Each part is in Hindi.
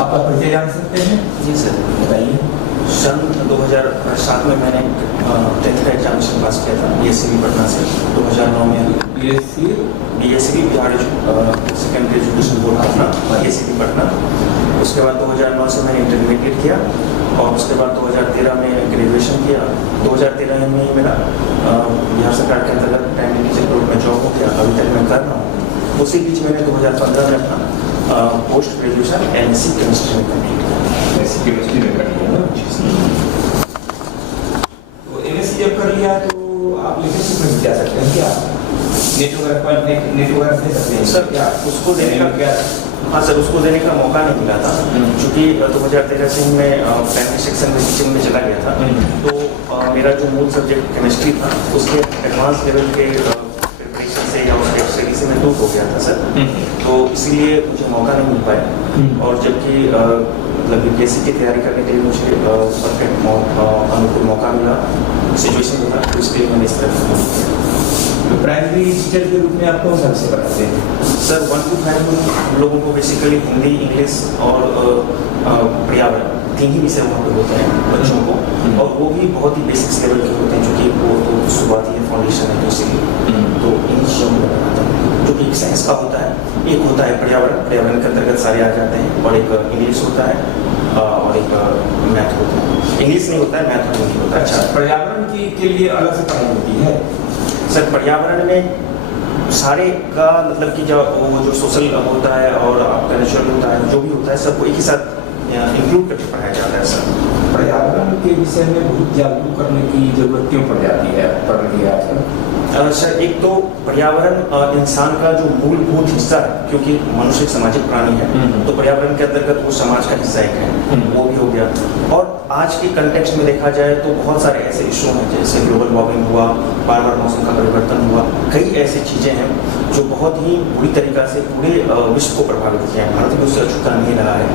आपका परिचय जान सकते हैं? जी सर, बताइए। सन 2007 में मैंने 10th का एग्जामिनेशन पास किया था बीएससी पटना से। 2009 में BSc Bihar secondary education board Patna, BSc Patna. उसके बाद 2009 से मैंने इंटरमीडिएट किया और उसके बाद 2013 में ग्रेजुएशन किया। 2013 में ही मेरा बिहार सरकार के अंतर्गत प्राइमरी टीचर ग्रुप में जॉब हो गया, अभी तक मैं कर रहा हूँ। उसी बीच मैंने 2015 में अपना पोस्ट ग्रेजुएशन एमएससी केमिस्ट्री में कंप्लीट किया। एमएससी केमिस्ट्री में कर लिया ना? तो एमएससी जब कर लिया तो आप लीडरशिप में जा सकते हैं क्या? नेट वगैरह दे सकते हैं सर? क्या उसको देने का क्या? हाँ सर, उसको देने का मौका नहीं मिला था क्योंकि 2013 से ही मैं प्राइमरी सेक्शन में टीचिंग में चला गया था। तो मेरा जो मूल सब्जेक्ट केमिस्ट्री था उसके एडवांस लेवल के प्रिपरेशन से या उसके स्टडी से मैं दूर हो गया था सर। तो इसीलिए मुझे मौका नहीं मिल पाया। और जबकि मतलब यूपीएससी की तैयारी करने के लिए मुझे परफेक्ट अनुकूल मौका मिला, सिचुएशन मिला, तो इसके लिए मैंने इस तरह तो प्राइमरी टीचर के रूप में आप कौन सा विषय पढ़ाते हैं? सर 1 to 5 हम लोगों को बेसिकली हिंदी, इंग्लिश और पर्यावरण 3 ही विषय वहाँ पे होते हैं बच्चों को, और वो भी बहुत ही बेसिक्स लेवल के होते हैं क्योंकि वो तो शुरुआती है, फाउंडेशन है, तो इसीलिए तो इन चीज़ों में पढ़ाता हूँ। जो कि एक साइंस का होता है, एक होता है पर्यावरण के अंतर्गत सारे आ जाते हैं, और एक इंग्लिश होता है और एक मैथ होता है। इंग्लिश नहीं होता है, मैथ नहीं होता है। अच्छा, पर्यावरण के लिए अलग से पढ़ाई होती है? सर पर्यावरण में सारे का मतलब कि जो सोशल होता है और आपका नेचुरल होता है, जो भी होता है सबको एक ही साथ इंक्लूड करके पढ़ाया जाता है सर। पर्यावरण के विषय में बहुत जागरूक करने की जरूरत क्यों पड़ जाती है, पड़ रही है आजकल? सर एक तो पर्यावरण इंसान का जो मूलभूत हिस्सा है, क्योंकि मनुष्य एक सामाजिक प्राणी है, तो पर्यावरण के अंतर्गत वो समाज का हिस्सा एक है, वो भी हो गया। और आज के कंटेक्स्ट में देखा जाए तो बहुत सारे ऐसे इशू हैं जैसे ग्लोबल वार्मिंग हुआ, बार बार मौसम का परिवर्तन हुआ, कई ऐसी चीज़ें हैं जो बहुत ही बुरी तरीक़ा से पूरे विश्व को प्रभावित किया है। भारत में उससे अछूता नहीं रहा है।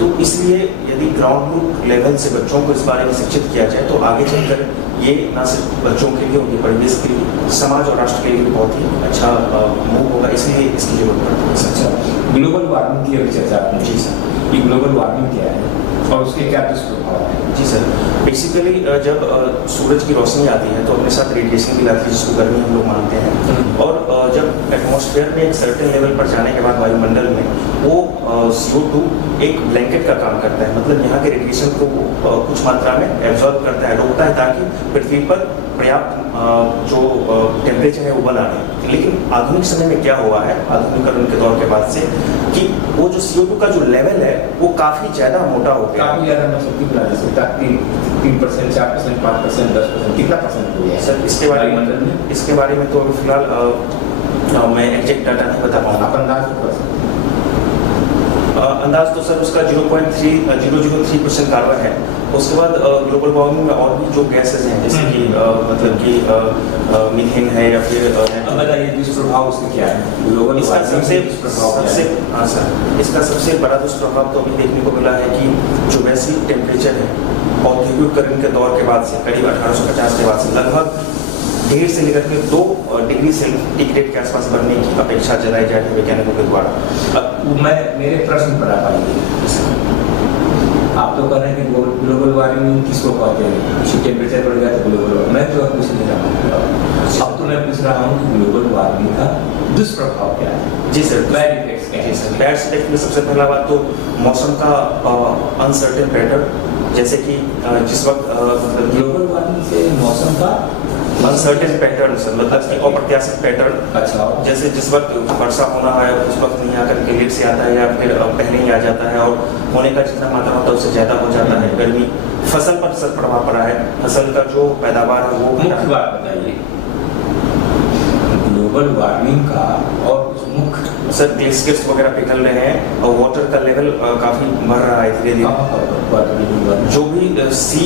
तो इसलिए यदि ग्राउंड लेवल से बच्चों को इस बारे में शिक्षित किया जाए तो आगे चलकर ये न सिर्फ बच्चों के लिए, उनके परिवेश के लिए, समाज और राष्ट्र के लिए भी बहुत ही अच्छा मूव होगा, इसलिए इसकी जरूरत पड़ती है। अच्छा, ग्लोबल वार्मिंग की अभी चर्चा आपने? जी सर। ये ग्लोबल वार्मिंग क्या है और उसके क्या दुष्प्रभाव है? जी सर, बेसिकली जब सूरज की रोशनी आती है तो अपने साथ रेडिएशन भी लाती है, जिसको गर्मी हम लोग मानते हैं। और जब एटमॉस्फेयर में एक सर्टेन लेवल पर जाने के बाद वायुमंडल में वो CO2 एक ब्लैंकेट का काम करता है, मतलब यहाँ के रेडिएशन को कुछ मात्रा में एब्जॉर्ब करता है, रोकता है, ताकि पृथ्वी पर पर्याप्त जो टेम्परेचर है वो बना रहे। लेकिन आधुनिक समय में क्या हुआ है, आधुनिकीकरण के दौर के बाद से, कि वो जो CO2 का जो लेवल है वो काफ़ी ज़्यादा मोटा हो गया। काफ़ी ज़्यादा मतलब कितना, जैसे 3%, 4%, 5%, 10%, कितना परसेंट हो गया सर? इसके बारे में तो अभी फिलहाल मैं एग्जैक्ट डाटा नहीं बता पाऊँगा। आप अंदाज तो सर उसका 0.003% कार्बन है। उसके बाद ग्लोबल वार्मिंग में और भी जो गैसेज हैं, जैसे कि मतलब कि मीथेन है या फिर बताइए दुष्प्रभाव उसके क्या है? ग्लोबल इसका हाँ सर, इसका सबसे बड़ा दुष्प्रभाव तो अभी देखने को मिला है कि जो वैश्विक टेम्परेचर है औद्योगिकरण के दौर के बाद से, करीब 1850 के बाद से लगभग 1.5 से लेकर के 2 डिग्री सेंटीग्रेड के आसपास बढ़ने की अपेक्षा जताई जा रही है वैज्ञानिकों के द्वारा। अब मैं मेरे प्रश्न पर आ पाएंगे। आप तो कह रहे हैं कि ग्लोबल वार्मिंग किसको कहते हैं, टेम्परेचर बढ़ गया तो ग्लोबल वार्मिंग। मैं तो पूछ नहीं रहा हूँ, अब तो मैं पूछ रहा हूँ कि ग्लोबल वार्मिंग का दुष्प्रभाव क्या है? जी सर, बैड इफेक्ट में सबसे पहला बात तो मौसम का अनसर्टेन पैटर्न, जैसे कि जिस वक्त मतलब ग्लोबल वार्मिंग से मौसम का अनसर्टेन पैटर्न सर, मतलब कि अप्रत्याशित पैटर्न। अच्छा, जैसे जिस वक्त वर्षा होना है उस वक्त नहीं आकर के लेट से आता है या फिर पहले ही आ जाता है, और होने का जितना मात्रा होता है उससे ज़्यादा हो जाता है। गर्मी, फसल पर सर प्रभाव पड़ा है, फसल का जो पैदावार है वो। मुख्य बात बताइए ग्लोबल वार्मिंग का, और कुछ मुख्य सर ग्लेशियर्स वगैरह पिघल रहे हैं और वाटर का लेवल काफ़ी बढ़ रहा है धीरे धीरे। जो भी सी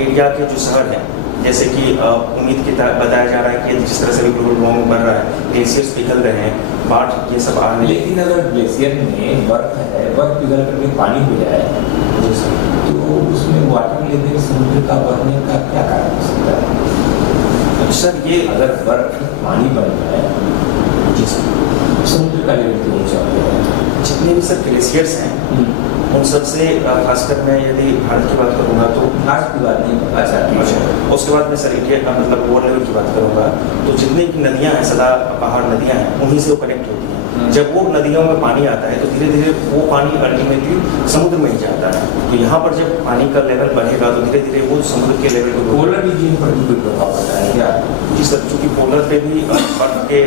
एरिया के जो शहर हैं जैसे कि बताया जा रहा है कि जिस तरह से भी ग्लोबल वार्मिंग बढ़ रहा है, ग्लेशियर्स पिघल रहे हैं, बाढ़ ये सब आ रही है। लेकिन अगर ग्लेशियर में बर्फ पिघल करके पानी हो जाए तो उसमें वाटर लेवल समुद्र का बढ़ने का क्या कारण हो सकता है? सर ये अगर बर्फ पानी बन जाए जी सर, समुद्र का लेवल तो ऊंचा हो जाएगा। जितने भी सर ग्लेशियर्स हैं उन सबसे खासकर मैं यदि भारत की बात करूँगा तो भारत की बात नहीं, अच्छा ठीक है। उसके बाद मैं सर इंडिया का मतलब वर्ल्ड लेवल की बात करूँगा तो जितनी भी नदियाँ हैं, सदा पहाड़ नदियाँ हैं, उन्हीं से वो कनेक्ट होती हैं। जब वो नदियों में पानी आता है तो धीरे धीरे वो पानी अल्टीमेटली समुद्र में ही जाता है। तो यहाँ पर जब पानी का लेवल बढ़ेगा तो धीरे धीरे वो समुद्र के लेवल को पोलर रीजन पर भी कोई प्रभाव पड़ता है क्या? जी सर, चूँकि पोलर पे भी बर्फ के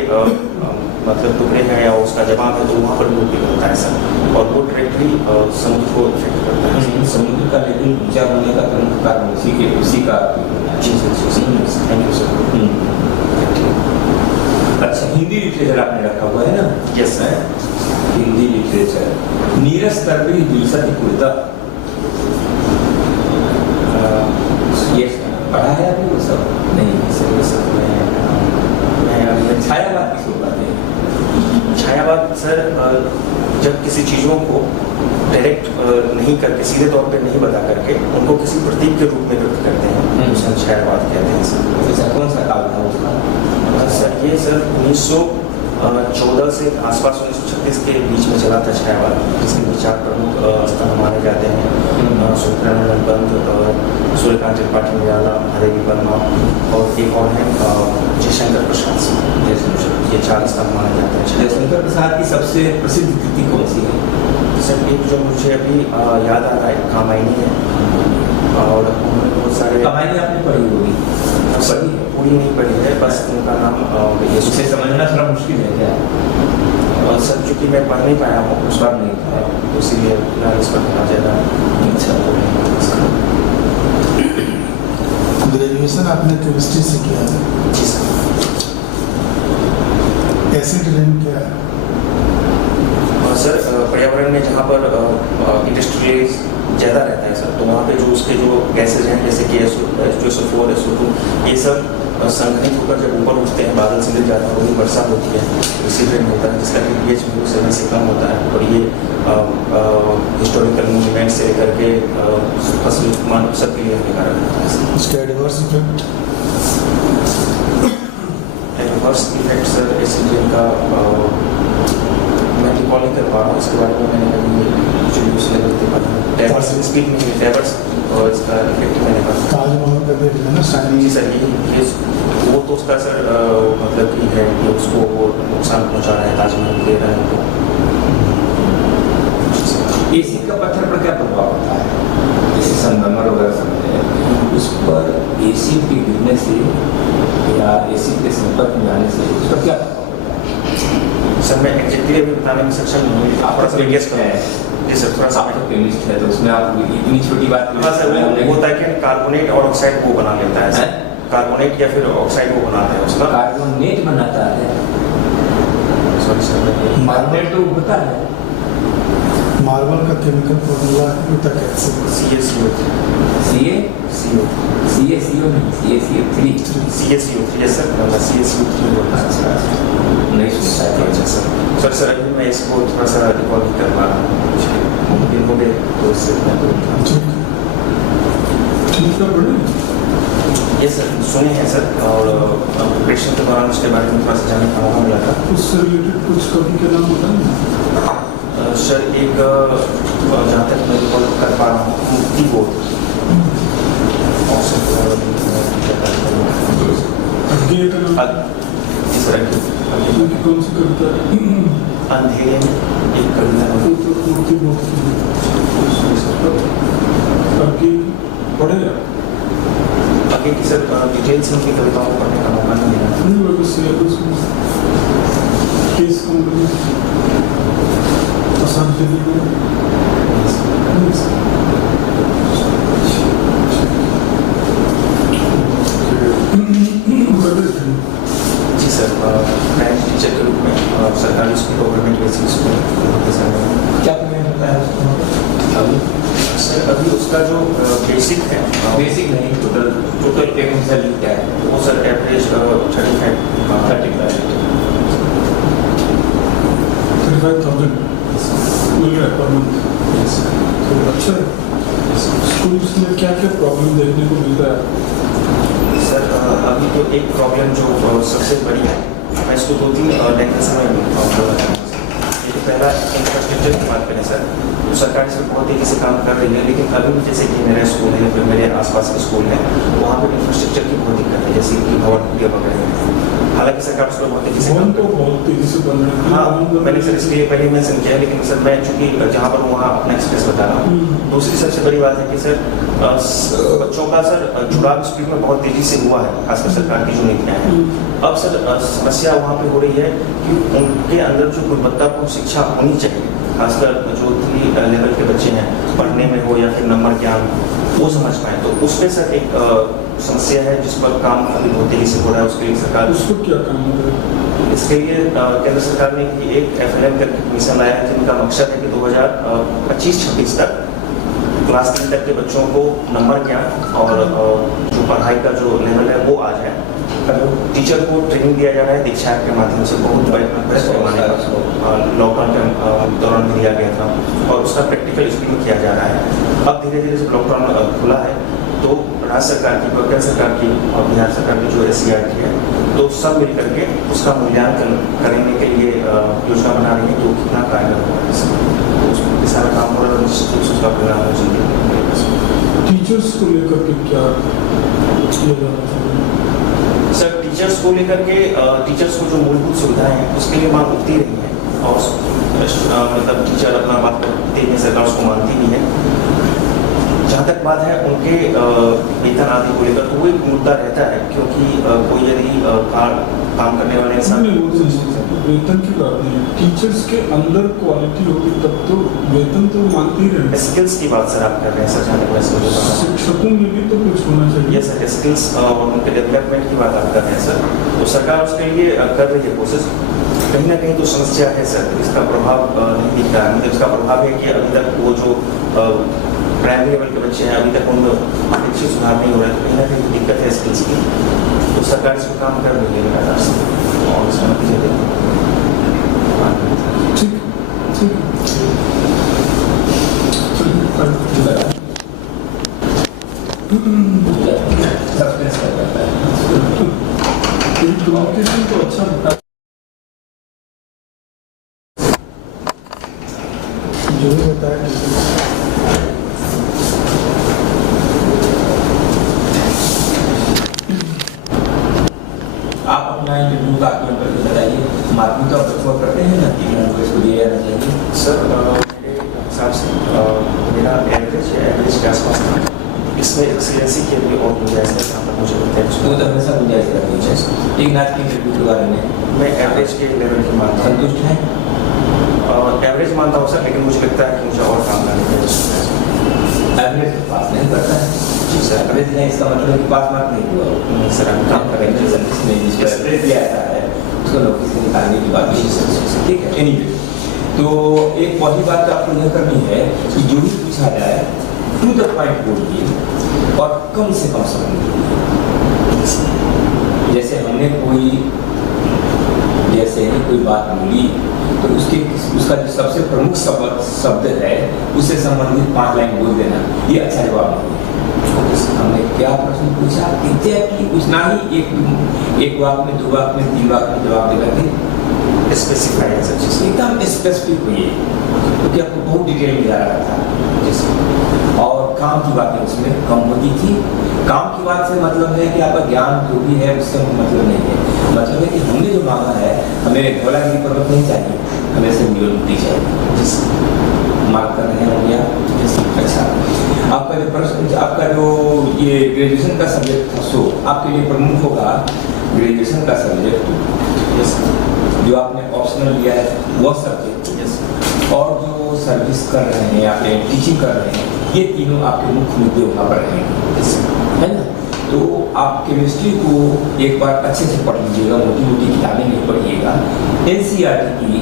मतलब टुकड़े हैं या उसका जमाव है तो वहाँ पर भी पिघलता है सर, और वो डायरेक्टली समुद्र को इफेक्ट करता है। समुद्र का लेवल ऊंचा होने का प्रमुख कारण उसी का जी सर, थैंक यू सर। अच्छा, हिंदी लिटरेचर आपने रखा हुआ है ना? Yes sir. Hindi literature Neeraj तरबी दिलसती कुर्ता, ये पढ़ा है अभी वो सब? नहीं सर ये सब मैं छायावाद किसको कहते हैं? छायावाद सर जब किसी चीज़ों को डायरेक्ट नहीं करके, सीधे तौर पे नहीं बता करके उनको किसी प्रतीक के रूप में व्यक्त करते हैं, उसे छायावाद कहते हैं सर। ऐसा कौन सा काल था उसका? सर ये सर 1914 से आसपास 1936 के बीच में चला था छायावाद, जिसके विचार प्रमुख स्तंभ माने जाते हैं सुब्रमण्यम पंत, सूर्यकांत त्रिपाठी निराला, हरेवी वर्मा और एक और है जयशंकर प्रसाद सिंह। ये 4 स्तंभ माने जाते हैं। जयशंकर प्रसाद की सबसे प्रसिद्ध कृति कौन सी है? सर एक जो मुझे अभी याद आ रहा है कामायनी है, और उन्होंने बहुत सारे कहानी आपने पढ़ी होगी? पढ़ी है, पूरी नहीं पढ़ी है, बस उनका नाम उसे समझना थोड़ा मुश्किल है क्या? सर चूँकि मैं पढ़ नहीं पाया हूँ उस बार नहीं था, तो इसीलिए फिलहाल इस पर ध्यान ज़्यादा अच्छा। ग्रेजुएशन आपने केमिस्ट्री से किया है? जी सर। एसिड रेन क्या है? सर पर्यावरण में जहाँ पर इंडस्ट्रियलाइज ज़्यादा रहता है सर, तो वहाँ पे जो उसके जो गैसेज हैं जैसे कि SO4, SO2, ये सब संघनित होकर जब ऊपर उठते हैं, बादल से मिल जाता है, वही वर्षा होती है, एसिड रेन होता है, जिसका pH भी उस समय से कम होता है। और ये हिस्टोरिकल मूवमेंट से लेकर के फसल मानव सब के लिए हानिकारक होता है। उसका adverse effect? Adverse effect sir acid rain का मैं रिकॉल नहीं कर पा रहा हूँ, इसके बारे में मैंने कभी जो न्यूज़ लेवल पे पढ़ा है। डाइवर्स स्पीक नहीं है, डाइवर्स और इसका इफेक्ट मैंने पढ़ा। ताजमहल का देख लेना शायद। जी सर, ये वो तो उसका सर मतलब कि है कि उसको वो नुकसान पहुँचा रहा है, ताजमहल दे रहा है उनको। एसिड का पत्थर पर क्या प्रभाव होता है? जैसे संगमरमर वगैरह समझते हैं, उस पर एसिड के गिरने से या एसिड के संपर्क में आने से उस पर क्या प्रभाव होता है? सर मैं एग्जैक्टली अभी बताने में सक्षम नहीं हूँ, आप थोड़ा गेस करें। जी सर, थोड़ा सा आप तो केमिस्ट है तो उसमें आप इतनी छोटी बात हाँ सर, वो होता है कि कार्बोनेट और ऑक्साइड वो बना लेता है सर, कार्बोनेट या फिर ऑक्साइड वो बनाता है उसका। कार्बोनेट बनाता है? सॉरी सर, कार्बोनेट तो होता है। मार्बल का केमिकल फॉर्मूला होता कैसे? CaCO3 सर, CaCO3 बोलता है। नहीं सुनता है। अच्छा सर, सर अभी मैं इसको थोड़ा सा रिकॉल नहीं कर पा रहा हूँ, मुमकिन हो गए तो इससे मैं ये सर सुने हैं सर, और प्रिपरेशन के दौरान उसके बारे में थोड़ा सा जानने का मौका मिला था। उससे रिलेटेड कुछ कभी के नाम बताएं? सर एक जहाँ तक मैं रिकॉल कर पा रहा हूँ, मुक्ति बोध जी सर, कौन सी कविता है? अंधेरे में एक कविता है। पढ़ेगा? आगे की सर डिटेल्स में कविताओं को पढ़ने का मौका नहीं मिला। केस कंपनी आसाम दिल्ली में जी सर, प्राइमरी टीचर के रूप में सरकारी स्कूल गवर्नमेंट बेसिक स्कूल क्या पेमेंट होता है अभी? सर अभी उसका जो बेसिक है, बेसिक नहीं, टोटल एक पर मंथ। तो अच्छा है। स्कूल्स में क्या क्या प्रॉब्लम देखने को मिलता है? सर अभी तो एक प्रॉब्लम जो सबसे बड़ी है, मैं इसको 2-3 डेफिनेशन में बोलना चाहूँगा। ये तो पहला इंफ्रास्ट्रक्चर की बात करें सर, तो सरकार इस पर बहुत तेज़ी से काम कर रही है, लेकिन अभी भी जैसे कि मेरा स्कूल है या फिर मेरे आसपास के स्कूल हैं, वहाँ पर इंफ्रास्ट्रक्चर की बहुत दिक्कत है, जैसे कि भवन वगैरह। हालांकि सरकार उस पर बहुत तेज़ी से भवन तो बहुत तेजी से बन रहे हैं। हाँ, मैंने सर इसके लिए पहले मेंशन किया है, लेकिन सर मैं चूंकि जहाँ पर वहाँ अपना एक्सपीरियंस बता रहा हूँ। दूसरी सबसे बड़ी बात है कि सर बच्चों का सर जुड़ाव स्पीड में बहुत तेजी से हुआ है, खासकर सरकार की जो नीतियाँ हैं। अब सर समस्या वहाँ पे हो रही है कि उनके अंदर जो गुणवत्तापूर्ण शिक्षा होनी चाहिए, खासकर जो 3 लेवल के बच्चे हैं, पढ़ने में हो या फिर नंबर ज्ञान वो समझ पाए, तो उस पर सर एक समस्या है जिस पर काम अभी बहुत तेजी से हो रहा है। उसके लिए सरकार उसको क्या काम है? इसके लिए केंद्र सरकार ने एक FLM करके कमीशन लाया है, जिनका मकसद है कि 2025-26 तक क्लास 3 तक के बच्चों को नंबर ज्ञान और जो पढ़ाई का जो लेवल है वो आ जाए। टीचर को ट्रेनिंग दिया जा रहा है दीक्षा के माध्यम से, बहुत बड़े पैमाने पर लॉकडाउन के दौरान में दिया गया था, और उसका प्रैक्टिकल स्क्रीनिंग किया जा रहा है। अब धीरे धीरे जब लॉकडाउन खुला है तो राज्य सरकार की, केंद्र सरकार की और बिहार सरकार की जो SCRT है, तो सब मिल करके उसका मूल्यांकन करने के लिए योजना बना रही है, जो कितना कारगर होगा। उसमें सारा काम हो रहा है, निश्चित रूप से उसका परिणाम हो जाएगा। टीचर्स को लेकर के क्या किया जा रहा है? सर टीचर्स को लेकर के टीचर्स को जो मूलभूत सुविधाएं हैं उसके लिए मांग उठती रही है, और मतलब टीचर अपना बात करते हैं, सरकार उसको मानती भी है। जहाँ तक बात है उनके वेतन आदि को लेकर, तो वो एक मुद्दा रहता है, क्योंकि कोई यदि काम करने वाले इंसान वेतन की बात नहीं है, टीचर्स के अंदर क्वालिटी होगी तब तो वेतन तो मानते ही रहते हैं। स्किल्स की बात सर आप कर रहे हैं सर, जहाँ तक मैं इसको बता रहा हूँ। शिक्षकों में भी तो कुछ होना चाहिए। ये सर स्किल्स और उनके डेवलपमेंट की बात आप कर रहे हैं सर, तो सरकार उसके लिए कर रही है कोशिश। कहीं ना कहीं तो समस्या है सर, इसका प्रभाव नहीं दिख रहा है। मतलब इसका प्रभाव है कि अभी तक वो जो प्राइमरी लेवल के बच्चे हैं, अभी तक उनमें अपेक्षित सुधार नहीं हो रहा है, तो कहीं ना कहीं दिक्कत है स्किल्स की। तो सरकार इस पर काम कर रही है लगातार से, और इसका नतीजा देखें। ठीक ठीक कम्युनिकेशन तो अच्छा बता, जो भी बताया। आप अपना इंटरव्यू का करके बताइए। माध्यमिक तो बच्चों करते हैं ना, 3 नंबर इसको दिया जाना चाहिए। सर मेरे हिसाब से मेरा एवरेज के आसपास था। इसमें एक्सीलेंसी के लिए और गुंजाइश है, जहाँ तक मुझे लगता है वो तो हमेशा गुंजाइश करनी चाहिए। एक नाच के इंटरव्यू के बारे में मैं एवरेज के लेवल की मानता हूँ। संतुष्ट है? एवरेज मानता हूँ सर, लेकिन मुझे लगता है कि मुझे और काम करने की जरूरत है। एवरेज तो पास नहीं करता है। जी सर, एवरेज नहीं, इसका मतलब है कि पास मार्क नहीं हुआ। नहीं सर, हम काम करेंगे संतुष्ट नहीं, जिसको एवरेज दिया जाता है उसको नौकरी से निकालने की बात नहीं। ठीक है, एनीवे तो एक पहली बात तो आपको यह करनी है कि जो भी पूछा जाए टू द पॉइंट बोलिए और कम से कम समय लीजिए। जैसे हमने कोई बात बोली तो उसका जो सबसे प्रमुख शब्द है उससे संबंधित 5 लाइन बोल देना, ये अच्छा जवाब नहीं है। हमने क्या प्रश्न पूछा एग्जैक्टली उतना ही एक वाक्य में, 2 वाक्य में, 3 वाक्य में जवाब देकर के स्पेसिफाई है सर, एकदम स्पेसिफिक हुई, क्योंकि आपको बहुत डिटेल में जा रहा था जैसे। और काम की बातें उसमें कम होती थी। काम की बात से मतलब है कि आपका ज्ञान जो भी है उससे मतलब नहीं है, मतलब है कि हमने जो मांगा है, हमें धौलागिरी पर्वत नहीं चाहिए, हमें से मिलती चाहिए। जिस मार्क कर रहे हैं हो गया। अच्छा, आपका जो प्रश्न, आपका जो ये ग्रेजुएशन का सब्जेक्ट था, सो आपके लिए प्रमुख होगा ग्रेजुएशन का सब्जेक्ट जो आपने ऑप्शनल लिया है वह सब्जेक्ट, और जो सर्विस कर रहे हैं या फिर टीचिंग कर रहे हैं, ये तीनों आपके मुख्य मुद्दे वहाँ पर रहेंगे, है ना। तो आप केमिस्ट्री को एक बार अच्छे से पढ़ लीजिएगा, मोटी मोटी किताबें नहीं पढ़िएगा। NCERT की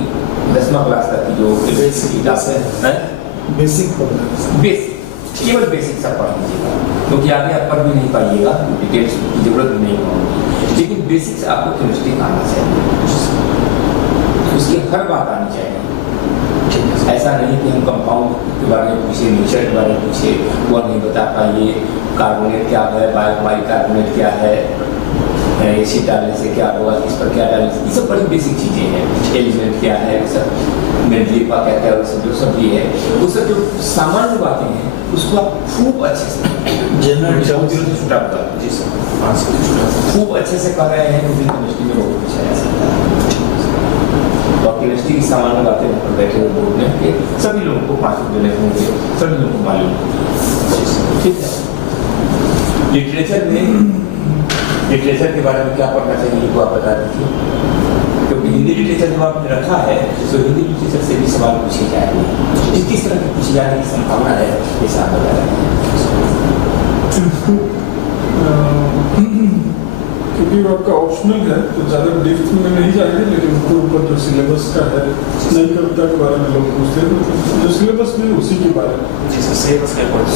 10वीं क्लास तक की जो बेसिक किताबें हैं, बेसिक केवल बेसिक सब पढ़ लीजिएगा, क्योंकि आगे आप पढ़ भी नहीं पाइएगा, डिटेल्स की जरूरत भी नहीं होगी, लेकिन बेसिक से आपको केमिस्ट्री आना चाहिए, उसकी हर बात आनी चाहिए। ठीक है। ऐसा नहीं कि हम कंपाउंड के बारे में पूछे, नेचर के बारे में पूछे, वो नहीं बता पाइए कार्बोनेट क्या है, बाइकार्बोनेट क्या है, एसिड डालने से क्या होगा, इस पर क्या डालने से, ये सब बड़ी बेसिक चीज़ें हैं। एलिमेंट क्या है, वो सब मेडलीपा क्या है, वो सब जो सब भी है, वो सब जो सामान्य बातें हैं उसको आप खूब अच्छे से छुटा बता जी सर, खूब अच्छे से कर रहे हैं। मुझे केमिस्ट्री में बहुत कुछ है ऐसा, और केमिस्ट्री की सामान्य बातें वहाँ पर बैठे हुए बोर्ड में कि सभी लोगों को 5 देने होंगे, सभी लोगों को मालूम होगी। ठीक है, लिटरेचर के बारे में क्या पढ़ना चाहिए वो आप बता दीजिए, क्योंकि हिंदी लिटरेचर जब आपने रखा है तो हिंदी लिटरेचर से भी सवाल पूछे जाएंगे, किस तरह के पूछे जाने की संभावना है, ये साफ बता रहे हैं। क्योंकि वो आपका ऑप्शनल है तो ज़्यादा डेप्थ में नहीं जाएंगे, लेकिन ऊपर ऊपर जो सिलेबस का है, नई कविता के बारे में लोग पूछते हैं, तो जो सिलेबस में उसी के बारे में। जी सर,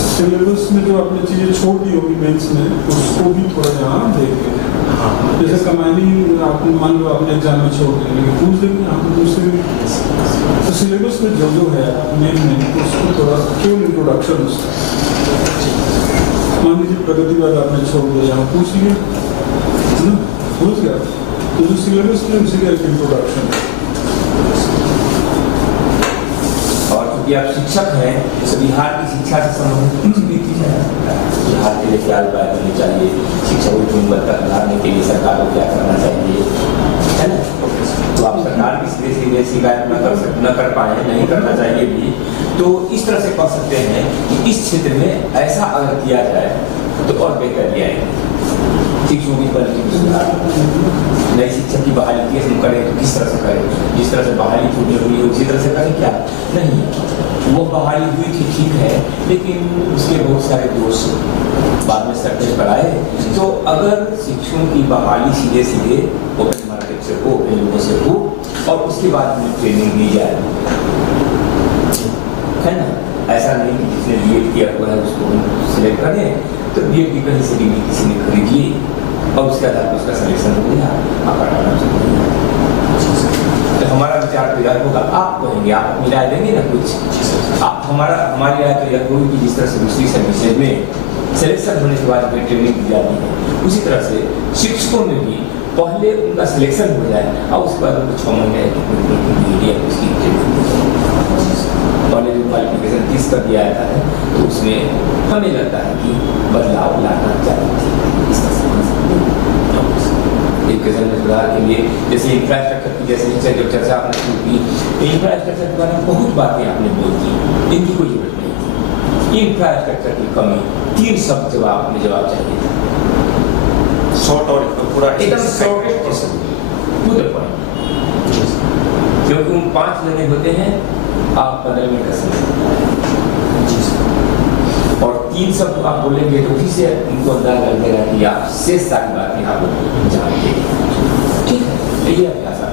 सिलेबस में जो आपने चीज़ें छोड़ दी होगी मेंस में, उसको भी थोड़ा यहाँ देख लेंगे। हाँ, जैसे कमानी आपने मान लो आपने एग्जाम में छोड़ दिया, लेकिन पूछ देंगे आप पूछ देंगे। तो सिलेबस में जो है मेन उसको थोड़ा केवल इंट्रोडक्शन उसका, मान लीजिए प्रगतिवाद आपने छोड़ दिया, यहाँ पूछ लिया भूल गया, तो जो सिलेबस में उसी का एक इंट्रोडक्शन है। और क्योंकि आप शिक्षक हैं तो बिहार की शिक्षा से संबंधित कुछ भी चीज़ें हैं, बिहार के लिए क्या उपाय करने चाहिए, शिक्षा की गुणवत्ता सुधारने के लिए सरकार को क्या करना चाहिए, है ना। तो आप सरकार की सीधे शिकायत न कर पाए, नहीं करना चाहिए भी, तो इस तरह से कह सकते हैं कि इस क्षेत्र में ऐसा अगर किया जाए तो और बेहतर किया है। शिक्षकों की क्वालिटी में सुधार, नई शिक्षक की बहाली की हम करें तो किस तरह से करें, जिस तरह से बहाली छूटने हुई है उसी तरह से करें क्या, नहीं वो बहाली हुई थी ठीक है, लेकिन उसके बहुत सारे दोष बाद में सरकार पर आए। तो अगर शिक्षकों की बहाली सीधे सीधे ओपन मार्केट से हो, ओपन लोगों से हो, और उसके बाद में ट्रेनिंग दी जाए, है ना। ऐसा नहीं कि जिसने बीएड किया हुआ है उसको सिलेक्ट करें, तो बीएड की कहीं से भी किसी ने खरीद ली और उसके आधार पर उसका सिलेक्शन हो गया, आप पढ़ाना चाहिए। तो हमारा विचार तो यह होगा, आप कहेंगे आप अपनी राय देंगे ना कुछ, आप हमारी राय तो यह होगी कि जिस तरह से दूसरी सर्विसेज में सिलेक्शन होने के बाद कोई ट्रेनिंग दी जाती है, उसी तरह से शिक्षकों में भी पहले उनका सिलेक्शन हो जाए और उसके बाद उनको 6 महीने उसकी ट्रेनिंग दी जाए। पहले जो क्वालिफिकेशन 30 कर दिया जाता है तो उसमें हमें लगता है कि बदलाव लाना चाहिए। इस तरह एजुकेशन में सुधार के लिए जैसे इंफ्रास्ट्रक्चर की जैसे जो चर्चा आपने शुरू की, इंफ्रास्ट्रक्चर के बारे में बहुत बातें आपने बोल दी, इनकी कोई जरूरत नहीं थी। इंफ्रास्ट्रक्चर की कमी 3 शब्द जवाब चाहिए था, शॉर्ट और पूरा एकदम शॉर्ट टू द पॉइंट, क्योंकि उन 5 जने होते हैं आप 15 मिनट का समय, और 3 शब्द आप बोलेंगे तो उसी से उनको अंदाजा लग जाएगा कि आप शेष सारी बातें आप जानते हैं। ठीक है, ये आप आसान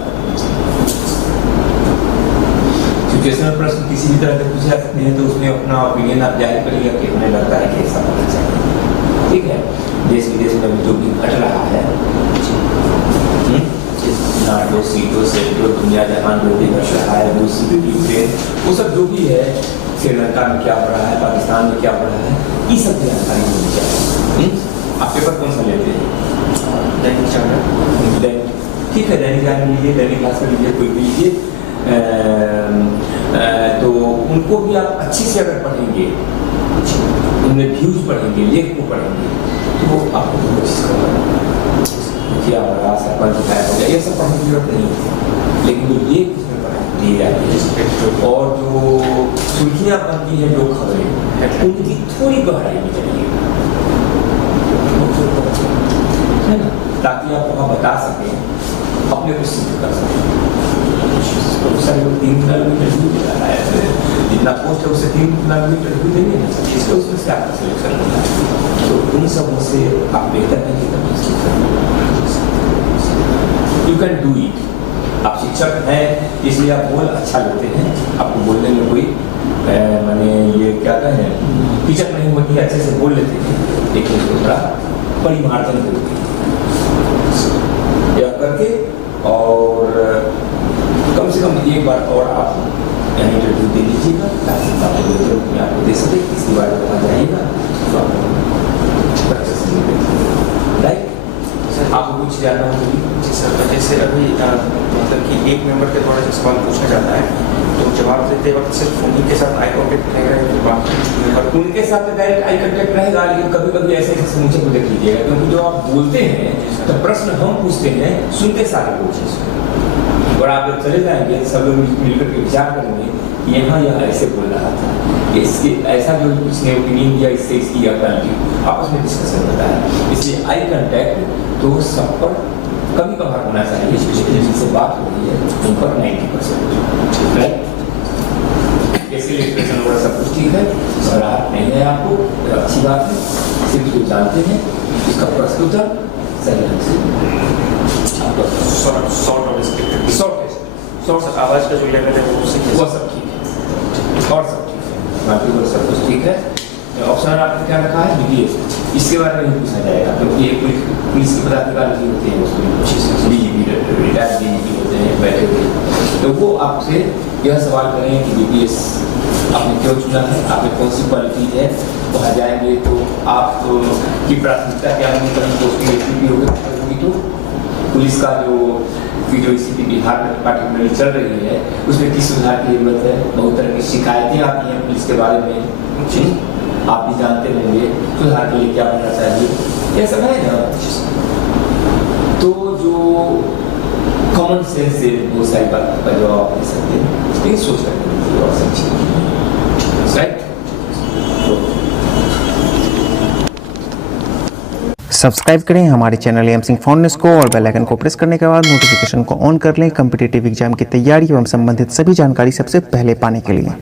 सिचुएशनल प्रश्न किसी भी तरह से पूछे जा सकते हैं, तो उसमें अपना ओपिनियन आप जाहिर करिएगा कि हमें लगता है कि ऐसा होना चाहिए। ठीक है, देश विदेश में जो भी घट रहा है, नाटो सीटो सेटो दुनिया जहान जो भी घट रहा है, रूस यूक्रेन, वो सब जो भी है, श्रीलंका में क्या हो रहा है, पाकिस्तान में क्या हो रहा है, ये सब जानकारी होनी चाहिए। आप पेपर कौन सा लेते हैं? दैनिक जागरण। ठीक है, दैनिक जागरण लीजिए, दैनिक भास्कर लीजिए, कोई भी लीजिए, तो उनको भी आप अच्छे से अगर पढ़ेंगे, उनमें व्यूज पढ़ेंगे, लेख को पढ़ेंगे, तो वो आपको बहुत अच्छी करना क्या हो रहा, सरपंच विधायक हो गया, ये सब पढ़ने की जरूरत नहीं है, लेकिन जो लेख उसमें पढ़ाई दी जाती है और जो सुर्खियाँ बनती हैं, जो खबरें, उनकी थोड़ी गहराई में जाइए, है ना, ताकि आप वहाँ बता सकें, अपने को सिद्ध कर सकें। तो सारे लोग 3 किलोमीटर भी दे रहा है, जितना पोस्ट है उससे 3 किलोमीटर भी देंगे ना, इसलिए उसमें से आपका सिलेक्शन होगा। तो उन सबों से आप बेहतर नहीं कर यू कैन डू इट। आप शिक्षक हैं इसलिए आप बोल अच्छा लेते हैं, आपको बोलने में कोई माने ये क्या कहें, हिचक नहीं होती है, अच्छे से बोल लेते हैं, लेकिन उसको थोड़ा परिमार्जन करते हैं यह करके, और कम से कम एक बार और आप यहाँ इंटरव्यू दे लीजिएगा ताकि आपको दे सके, इसके बाद वहाँ जाइएगा तो आपको सक्सेस मिलेगी। राइट, आपको कुछ जानना होगी? जी सर, जैसे अभी मतलब कि एक मेंबर के द्वारा जिस सवाल पूछा जाता है तो जवाब देते वक्त सिर्फ उन्हीं के साथ आई कॉन्टेक्ट रहेगा या फिर बाकी मेंबर? उनके साथ डायरेक्ट आई कांटेक्ट रहेगा, लेकिन कभी कभी ऐसे समूचे को देख लीजिएगा, क्योंकि जो आप बोलते हैं तो प्रश्न हम पूछते हैं, सुनते सारे लोग, और आप जब चले जाएंगे सब लोग मिलकर के विचार करेंगे यहाँ यह ऐसे बोल रहा था, इसके ऐसा जो उसने ओपिनियन दिया, इससे इसकी अल्टरनेटिव आपस में डिस्कशन होता है। इसलिए आई कांटेक्ट तो सब पर कभी कभार होना चाहिए, स्पेशली जिनसे बात हो रही है उन पर 90%, राइट। इसलिए एक्सप्रेशन वगैरह सब कुछ ठीक है, और आप नहीं है आपको तो अच्छी बात है, सिर्फ जो जानते हैं इसका प्रस्तुत सही ढंग से आपको शॉर्ट और स्क्रिप्टेड शॉर्ट आवाज़ का जो लेवल है वो सब ठीक है, और सब ठीक है, बाकी वो सब कुछ ठीक है। ऑप्शनल आपने क्या रखा है? डीजीपी, इसके बारे में पूछा जाएगा, क्योंकि एक पुलिस के पदाधिकारी भी होते हैं उसमें, डीजीपी रिटायर्ड डीजीपी होते हैं बैठे हुए, तो वो आपसे यह सवाल करें कि डीपीएस आपने क्यों चुना है, आपने कौन सी क्वालिटी है, वहाँ जाएंगे तो आप की प्राथमिकता क्या होगी, कहीं पोस्टिंग एसपी होगी तो पुलिस का जो स्थिति बिहार में पार्टिकुलरली चल रही है उसमें किस सुधार की जरूरत है, बहुत तरह की शिकायतें आती हैं पुलिस के बारे में, आप भी जानते होंगे, सुधार के लिए क्या होना चाहिए, यह सब है ना। तो जो कॉमन सेंस से बहुत सारी बातों का जवाब आप दे सकते हैं, लेकिन सोच सकते और समझिए, राइट। सब्सक्राइब करें हमारे channel M Singh found news को और बेल आइकन को प्रेस करने के बाद नोटिफिकेशन को ऑन कर लें कॉम्पिटिटिव एग्जाम की तैयारी एवं संबंधित सभी जानकारी सबसे पहले पाने के लिए।